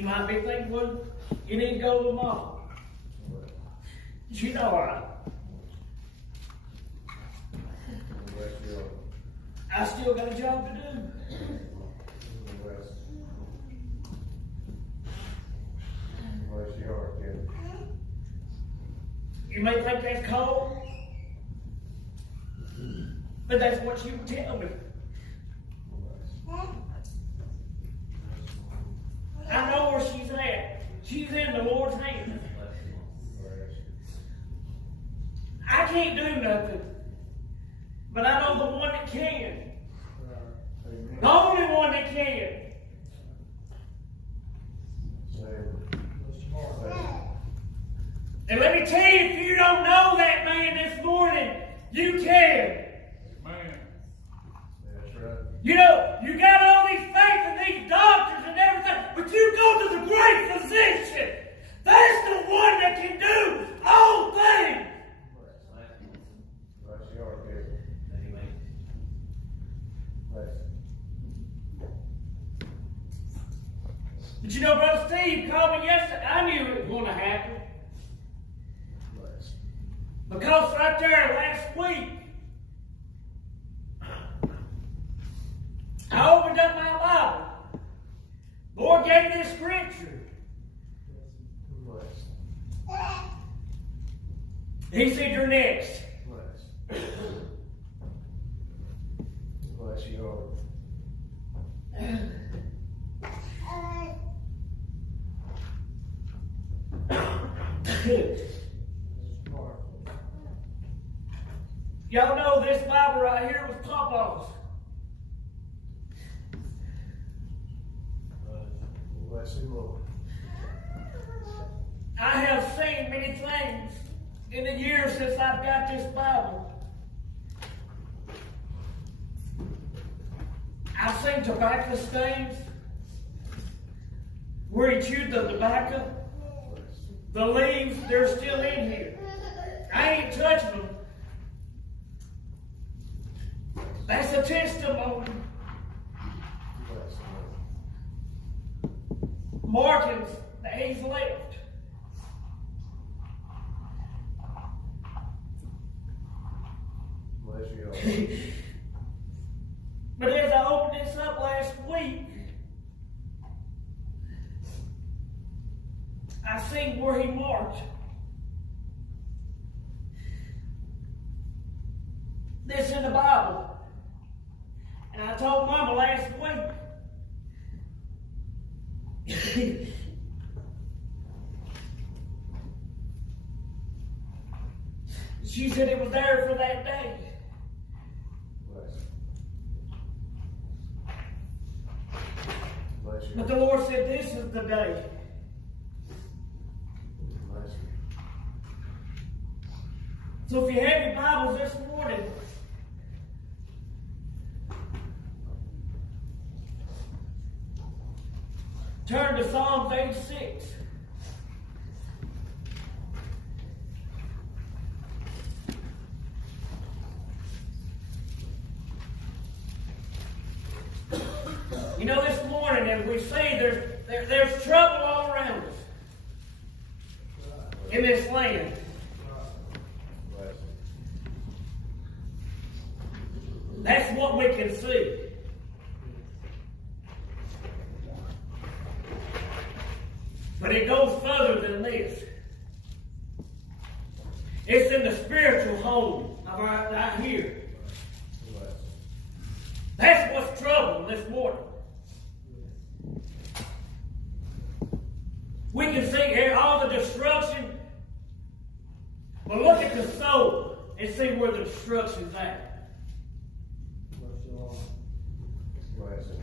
You might be thinking, well, you need to go to mom. You know her. I still got a job to do. You may think that's cold, but that's what she would tell me. I know where she's at. She's in the Lord's hand. I can't do nothing, but I know the one that can. The only one that can. And let me tell you, if you don't know that man this morning, you can. Man. That's right. You know, you got all these faith and these doctors and everything, but you go to the great physician. That's the one that can do all things. Bless your heart, David. Bless. But you know, Brother Steve called me yesterday. I knew it was going to happen. Bless. Because right there last week, I opened up my Bible. Lord gave me this scripture. Bless. He said, you're next. Bless. Bless your heart. Y'all know this Bible right here was Papa's. Bless you, Lord. I have seen many things in the years since I've got this Bible. I've seen tobacco stains where he chewed the tobacco. The leaves, they're still in here. I ain't touching them. That's a testimony. Bless you, Markings that he's left. Lord. Bless your heart. But as I opened this up last week, I seen where he marked. This in the Bible. And I told Mama last week. She said it was there for that day. Bless. Bless you. But the Lord said this is the day. Bless you. So if you have your Bibles this morning, turn to Psalms 86. You know, this morning, as we see, there's trouble all around us in this land. Bless you. That's what we can see. But it goes further than this. It's in the spiritual home of right here. Bless. That's what's troubling this morning. We can see here all the destruction, but look at the soul and see where the destruction's at. Bless you.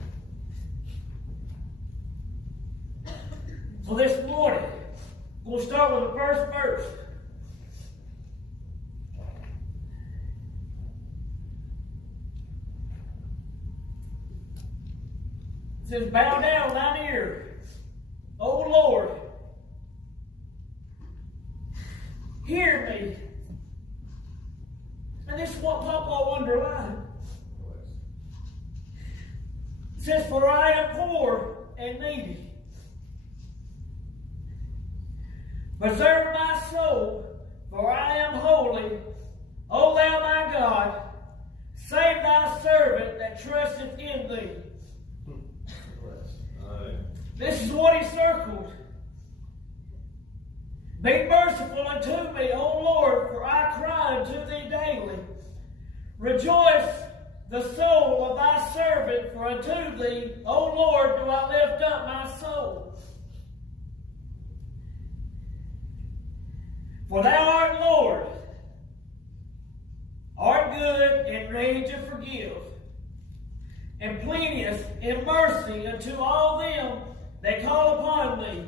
So this morning, we'll start with the first verse. It says, bow down thine ear, O Lord. Hear me. And this is what Papa underlined. It says, for I am poor and needy. Preserve my soul, for I am holy. O thou my God, save thy servant that trusteth in thee. This is what he circled. Be merciful unto me, O Lord, for I cry unto thee daily. Rejoice the soul of thy servant, for unto thee, O Lord, do I lift up my soul. For thou art Lord, art good and ready to forgive, and plenteous in mercy unto all them that call upon thee.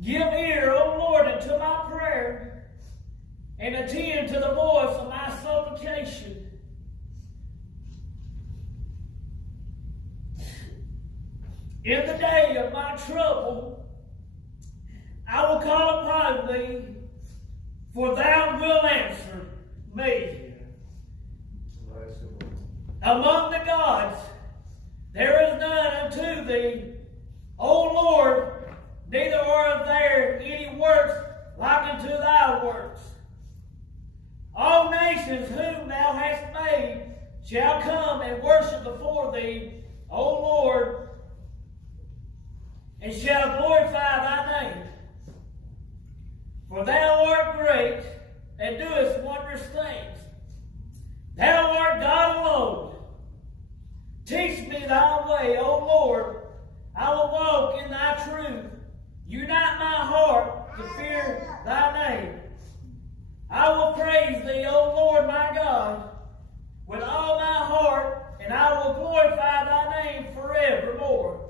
Give ear, O Lord, unto my prayer, and attend to the voice of my supplication. In the day of my trouble, I will call upon thee, for thou wilt answer me. Among the gods, there is none unto thee, O Lord, neither are there any works like unto thy works. All nations whom thou hast made shall come and worship before thee, O Lord, and shall glorify thy name. For thou art great, and doest wondrous things. Thou art God alone. Teach me thy way, O Lord. I will walk in thy truth. Unite my heart to fear thy name. I will praise thee, O Lord my God, with all my heart, and I will glorify thy name forevermore.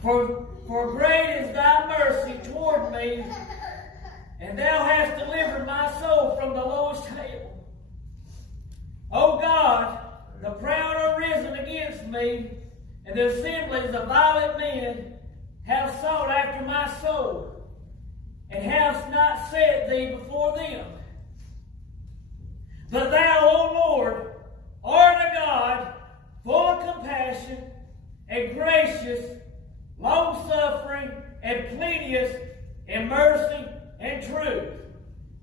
For great is thy mercy toward me, and thou hast delivered my soul from the lowest hell. O God, the proud are risen against me, and the assemblies of violent men have sought after my soul, and hast not set thee before them. But thou, O Lord, art a God full of compassion and gracious, long-suffering, and plenteous in mercy and truth.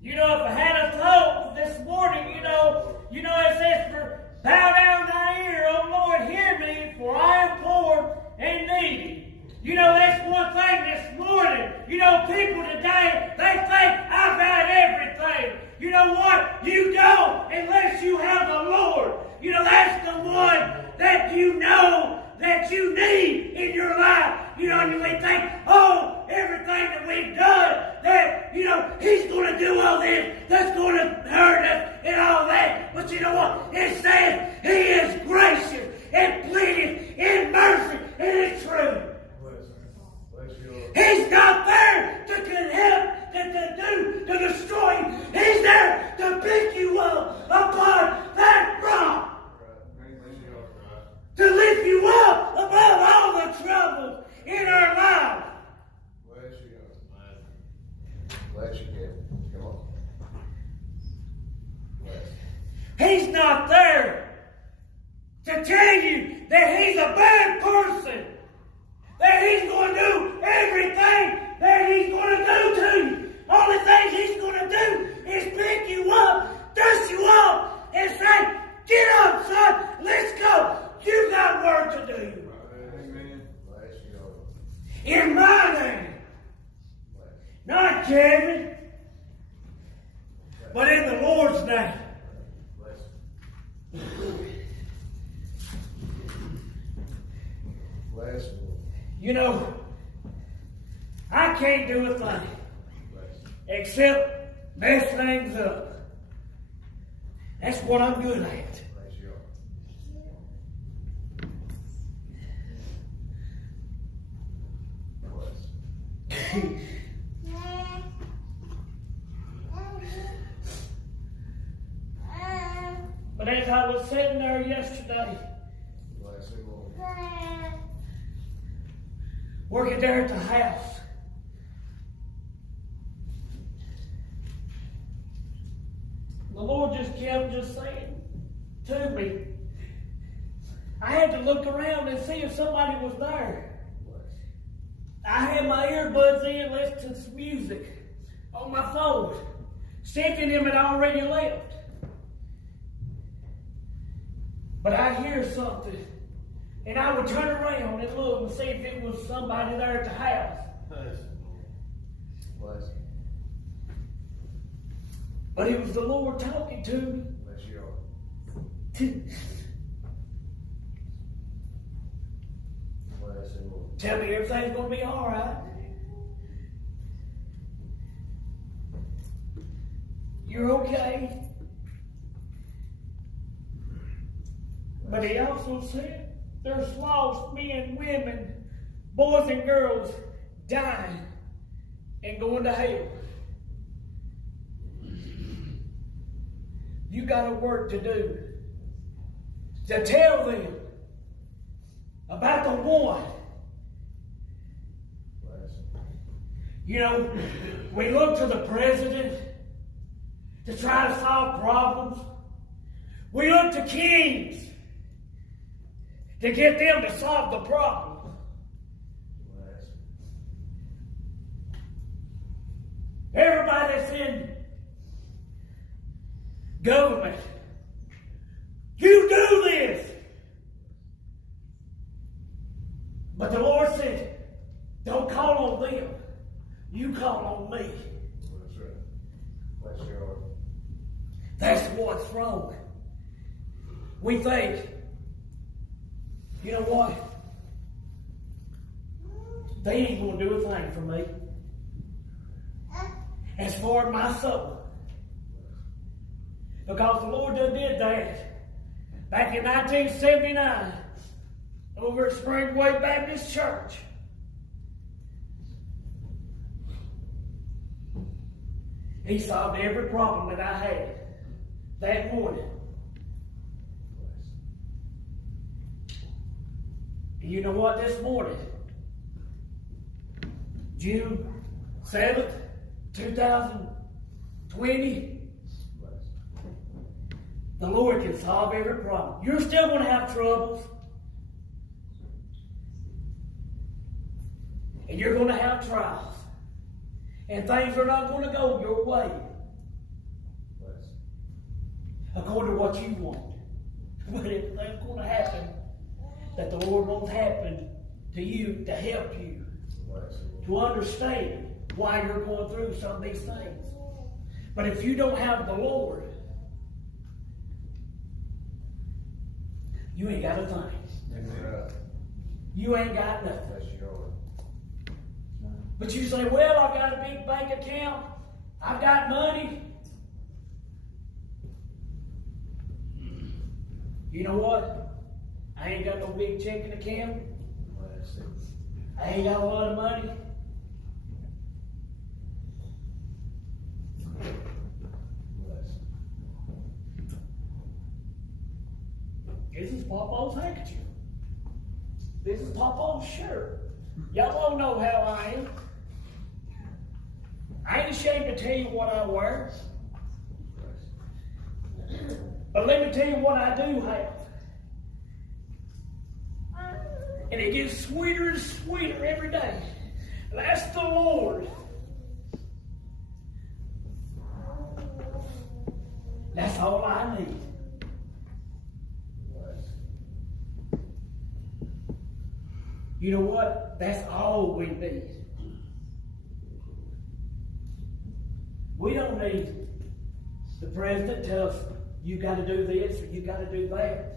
You know, if I had a thought this morning, you know it says, for bow down thy ear, O Lord, hear me, for I am poor and needy. You know, that's one thing this morning. You know, people today, they think I've got everything. You know what? You don't unless you have the Lord. You know, that's the one that you know that you need in your life. You know, and you may think, oh, everything that we've done, that, you know, he's going to do all this, that's going to hurt us and all that. But you know what? It says he is gracious and plenteous in mercy and in truth. He's not there to condemn, to destroy you. He's there to pick you up upon that rock. To lift you up above all the troubles in our lives. Bless you, kid. Come on. He's not there to tell you that he's a bad person. That he's going to do everything that he's going to do to you. Only thing he's going to do is pick you up, dust you off, and say, get up, son, let's go. You got work to do. Amen. Bless you. In my name. Not Kevin, but in the Lord's name. Bless you. Bless you. You know, I can't do a thing except mess things up. That's what I'm good at. Bless you. Bless. But as I was sitting there yesterday, Bless you, Lord. working there at the house, the Lord just kept saying to me, I had to look around and see if somebody was there. I had my earbuds in, listening to some music on my phone. Thinking him had already left. But I hear something, and I would turn around and look and see if it was somebody there at the house. Bless. But it was the Lord talking to me. Bless you. Bless you, Lord. Tell me everything's going to be all right. You're okay. But he also said there's lost men, women, boys and girls dying and going to hell. You got a work to do to tell them about the one. Bless. You know, we look to the president to try to solve problems. We look to kings to get them to solve the problem. Bless. Everybody that's in government, you do this. But the Lord said, don't call on them. You call on me. That's right. Bless you, Lord. That's what's wrong. We think, you know what? They ain't going to do a thing for me. As far as my soul. Because the Lord done did that back in 1979 over at Springway Baptist Church. He solved every problem that I had that morning. And you know what? This morning, June 7th, 2020, the Lord can solve every problem. You're still going to have troubles. And you're going to have trials. And things are not going to go your way. According to what you want. But everything's going to happen that the Lord wants happen to you to help you. To understand why you're going through some of these things. But if you don't have the Lord, you ain't got a thing. Amen. You ain't got nothing. Bless you, Lord. But you say, well, I've got a big bank account. I've got money. You know what? I ain't got no big checking account. Bless you. I ain't got a lot of money. Bless. This is Papa's handkerchief. This is Papa's shirt. Y'all all know how I am. I ain't ashamed to tell you what I wear. But let me tell you what I do have. And it gets sweeter and sweeter every day. That's the Lord. That's all I need. Bless. You know what? That's all we need. We don't need the president to tell us, you got to do this or you got to do that.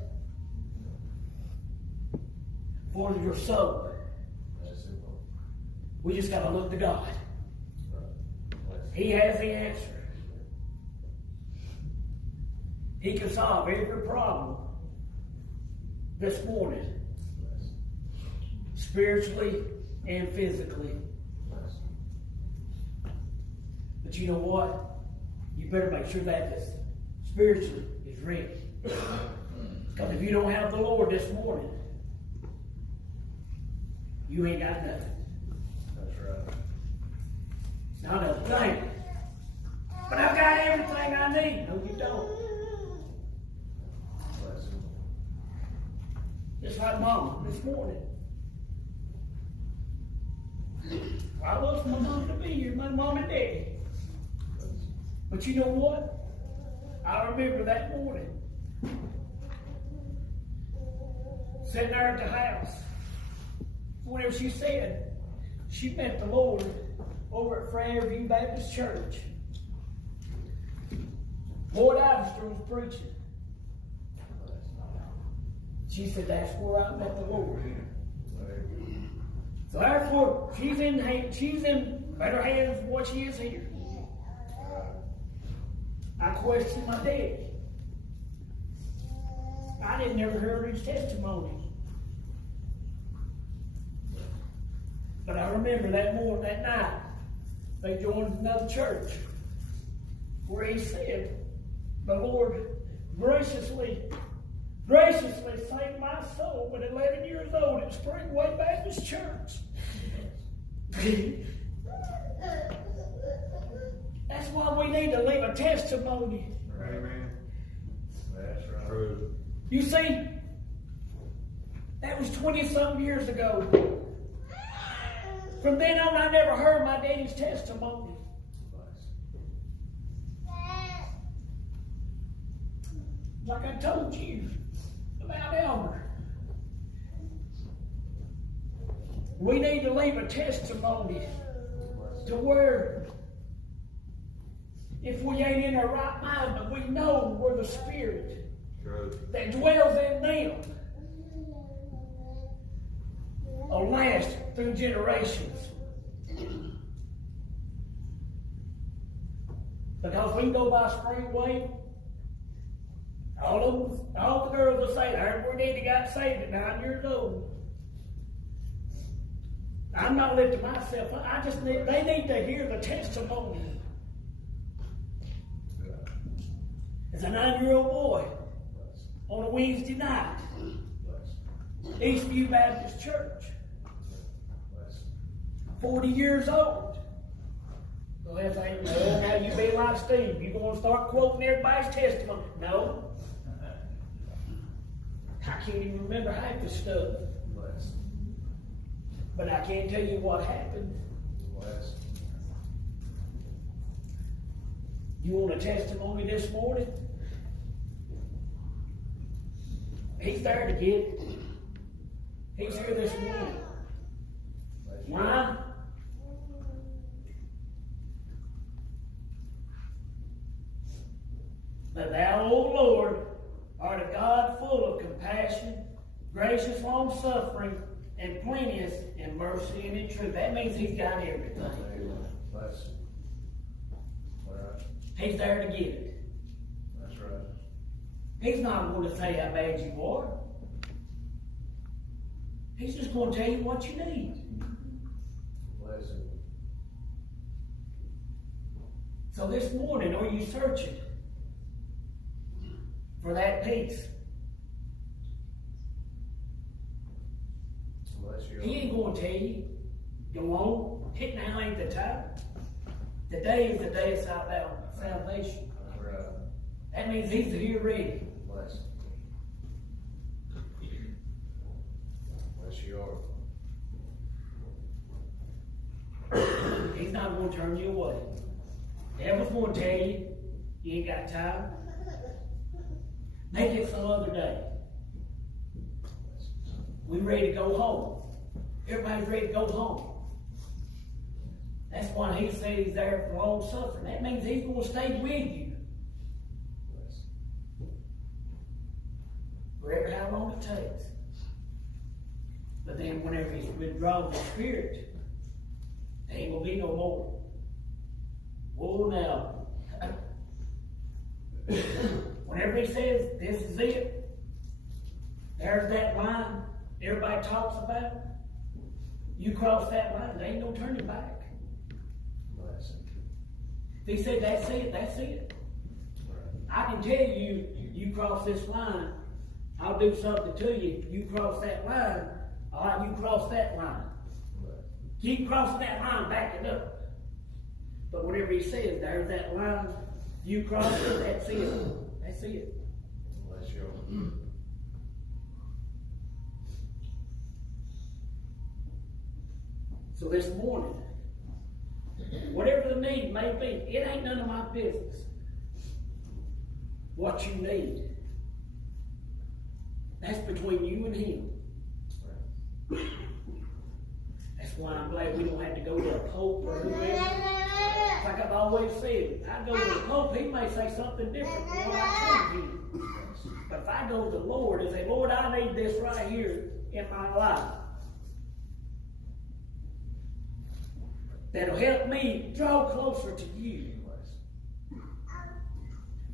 For your soul. Bless you, Lord. We just got to look to God. Bless. He has the answer. He can solve every problem this morning, Bless. spiritually and physically. Bless. But you know what? You better make sure that this spiritually is ready. Because if you don't have the Lord this morning, you ain't got nothing. That's right. Not a thing. But I've got everything I need. No, you don't. Bless you. Just like Mama this morning. I love my mom to be here, my mom and daddy. But you know what? I remember that morning, sitting there at the house, whenever she said she met the Lord over at Fairview Baptist Church. Lloyd Allister was preaching. She said, that's where I met the Lord. So therefore, she's in better hands than what she is here. I questioned my daddy. I didn't ever hear his testimony. But I remember that morning, that night, they joined another church where he said, the Lord graciously saved my soul at 11 years old at Springway Baptist Church. That's why we need to leave a testimony. Amen. That's right. True. You see, that was 20-something years ago. From then on, I never heard my daddy's testimony. Like I told you about Elmer. We need to leave a testimony to where if we ain't in our right mind, but we know we're the Spirit True. that dwells in them will last through generations. Because we can go by Springway, all the girls will say, our daddy got saved at 9 years old. I'm not lifting myself up. They need to hear the testimony. As a 9-year-old boy on a Wednesday night, Eastview Baptist Church, 40 years old. So they say, no, now you be like Steve. You're going to start quoting everybody's testimony. No. I can't even remember half the stuff. But I can't tell you what happened. You want a testimony this morning? He's there to get it. He's here this morning. Why? But thou, O Lord, art a God full of compassion, gracious, long-suffering, and plenteous in mercy and in truth. That means he's got everything. He's there to get it. That's right. He's not going to say how bad you are. He's just going to tell you what you need. Bless him. So this morning, are you searching for that peace? Bless you. He ain't going to tell you, go on, it now ain't the time. Today is the day of salvation. That's right. That means he's here ready. Bless. Bless you, Lord. He's not going to turn you away. The devil's going to tell you, you ain't got time. Make it some other day. We ready to go home. Everybody's ready to go home. That's why he said he's there for long suffering. That means he's going to stay with you. Forever how long it takes. But then whenever he's withdrawn the Spirit, there ain't going to be no more. Whoa now. Whenever he says, this is it, there's that line everybody talks about. You cross that line, there ain't no turning back. If he said, that's it, that's it. I can tell you, you cross this line, I'll do something to you. You cross that line, all right, you cross that line. Keep crossing that line, back it up. But whatever he says, there's that line, you cross it, that's it. That's it. Bless you. So this morning, Whatever the need may be, it ain't none of my business what you need. That's between you and him. That's why I'm glad we don't have to go to a pope or whoever. Like I've always said, I go to the pope, he may say something different from what I told you. But if I go to the Lord and say, Lord, I need this right here in my life, that'll help me draw closer to you.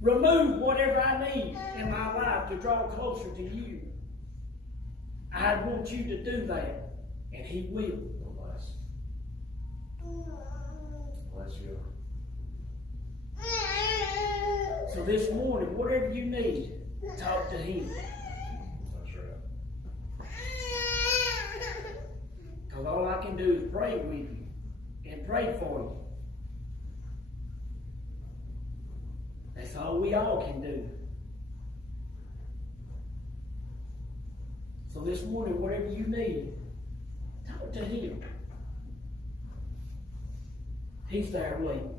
Remove whatever I need in my life to draw closer to you. I want you to do that, and he will. Bless you. So this morning, whatever you need, talk to him. That's right. Because all I can do is pray with you and pray for you. That's all we all can do. So this morning, whatever you need, talk to him. He's there waiting.